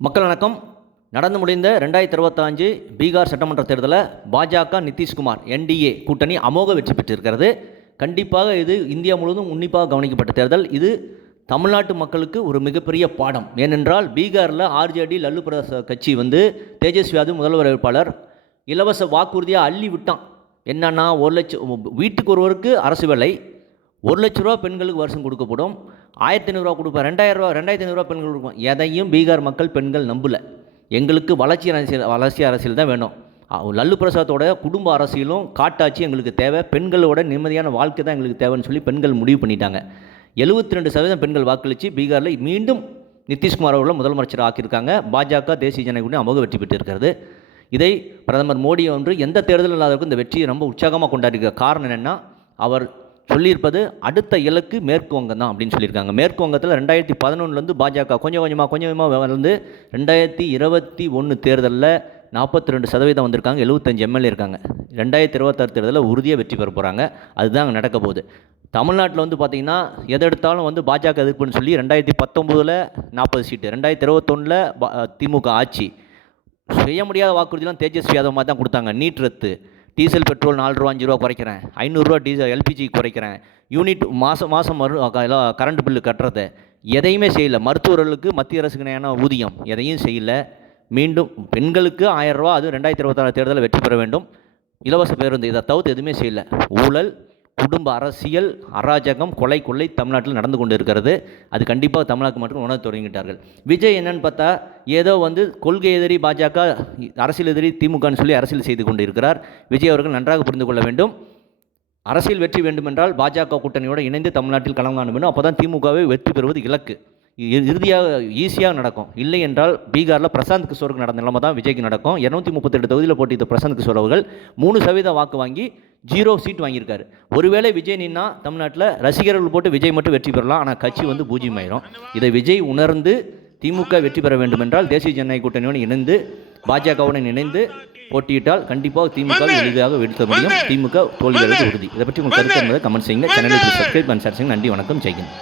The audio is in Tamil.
மக்கள் வணக்கம். நடந்து முடிந்த 2025 பீகார் சட்டமன்ற தேர்தலில் பாஜக நிதிஷ்குமார் என்டிஏ கூட்டணி அமோக வெற்றி பெற்றிருக்கிறது. கண்டிப்பாக இது இந்தியா முழுவதும் உன்னிப்பாக கவனிக்கப்பட்ட தேர்தல். இது தமிழ்நாட்டு மக்களுக்கு ஒரு மிகப்பெரிய பாடம். ஏனென்றால் பீகாரில் ஆர்ஜேடி லல்லு பிரசாத் கட்சி தேஜஸ்வி யாதவ் முதல்வர் வேட்பாளர் இலவச வாக்குறுதியாக அள்ளி விட்டான். என்னன்னா 1 லட்சம் வீட்டுக்கு ஒருவருக்கு அரசு வேலை, 1 லட்ச ரூபா பெண்களுக்கு வருஷம் கொடுக்கப்படும், 1500 ரூபா கொடுப்பேன், 2500 பெண்கள் கொடுப்போம். எதையும் பீகார் மக்கள் பெண்கள் நம்பலை. எங்களுக்கு வளர்ச்சி அரசியல் தான் வேணும். லல்லு பிரசாத்தோட குடும்ப அரசியலும் காட்டாட்சி எங்களுக்கு தேவை, பெண்களோட நிம்மதியான வாழ்க்கை தான் எங்களுக்கு தேவைன்னு சொல்லி பெண்கள் முடிவு பண்ணிட்டாங்க. 72% பெண்கள் வாக்களித்து பீகாரில் மீண்டும் நிதிஷ்குமார் அவர்களை முதலமைச்சர் ஆக்கியிருக்காங்க. பாஜக தேசிய ஜனநாயக கூட்டணி அமோக வெற்றி பெற்றிருக்கிறது. இதை பிரதமர் மோடி எந்த தேர்தலும் இல்லாதவருக்கு இந்த வெற்றியை ரொம்ப உற்சாகமாக கொண்டாடிருக்க காரணம் என்னென்னா, அவர் சொல்லியிருப்பது அடுத்த இலக்கு மேற்கு வங்கம் தான் அப்படின்னு சொல்லியிருக்காங்க. மேற்கு வங்கத்தில் 2011 பாஜக கொஞ்சம் கொஞ்சமாக வந்து 2021 தேர்தலில் 42% வந்திருக்காங்க, 75 எம்எல்ஏ இருக்காங்க. 2026 தேர்தலில் உறுதியாக வெற்றி பெற போகிறாங்க. அதுதான் அங்கே நடக்க போகுது. தமிழ்நாட்டில் பார்த்திங்கன்னா எதை எடுத்தாலும் பாஜக எதிர்ப்புன்னு சொல்லி 2019 40 சீட்டு, 2021 திமுக ஆட்சி. செய்ய முடியாத வாக்குறுதிலாம் தேஜஸ்வி யாதவ் மாதிரி தான் கொடுத்தாங்க. நீட் ரத்து, டீசல் பெட்ரோல் 4 ரூபா 5 ரூபா குறைக்கிறேன், 500 ரூபா டீசல் எல்பிஜி குறைக்கிறேன், யூனிட் மாதம் கரண்ட் பில்லு கட்டுறது, எதையுமே செய்யலை. மருத்துவர்களுக்கு மத்திய அரசுக்கு இணையான ஊதியம் எதையும் செய்யலை. மீண்டும் பெண்களுக்கு 1000 ரூபா, அது 2026 தேர்தலில் வெற்றி பெற வேண்டும். இலவச பேருந்து, இதை தவிர்த்து எதுவுமே செய்யலை. ஊழல், குடும்ப அரசியல், அராஜகம், கொள்ளை தமிழ்நாட்டில் நடந்து கொண்டு இருக்கிறது. அது கண்டிப்பாக தமிழ்நாட்டு மட்டும் உணர தொடங்கிட்டார்கள். விஜய் என்னன்னு பார்த்தா ஏதோ கொள்கை எதிரி பாஜக, அரசியல் எதிரி திமுகன்னு சொல்லி அரசியல் செய்து கொண்டு இருக்கிறார். விஜய் அவர்கள் நன்றாக புரிந்து கொள்ள வேண்டும். அரசியல் வெற்றி வேண்டுமென்றால் பாஜக கூட்டணியோடு இணைந்து தமிழ்நாட்டில் களம் காண வேண்டும். அப்போ தான் திமுகவை வெற்றி பெறுவது இலக்கு. இறுதியாக ஈஸியாக நடக்கும். இல்லை என்றால் பீகாரில் பிரசாந்த் கிஷோருக்கு நடந்த நிலைமை தான் விஜய்க்கு நடக்கும். 238 தொகுதியில் போட்டியிட்ட பிரசாந்த் கிஷோர் அவர்கள் 3% வாக்கு வாங்கி 0 சீட் வாங்கியிருக்காரு. ஒருவேளை விஜய் நின்னா தமிழ்நாட்டில் ரசிகர்கள் போட்டு விஜய் மட்டும் வெற்றி பெறலாம், ஆனால் கட்சி பூஜ்ஜியமாயிரும். இதை விஜய் உணர்ந்து திமுக வெற்றி பெற வேண்டும் என்றால் தேசிய ஜனநாயக கூட்டணியோடு இணைந்து பாஜகவுடன் இணைந்து போட்டியிட்டால் கண்டிப்பாக திமுக எளிதாக வீழ்த்த முடியும். திமுக தோல்வியடைவது உறுதி. இதை பற்றி உங்கள் கருத்து என்பதை கமெண்ட் செய்யுங்க. சேனலுக்கு சப்ஸ்கிரைப் பண்ணி நன்றி, வணக்கம், ஜெய்ஹிந்த்.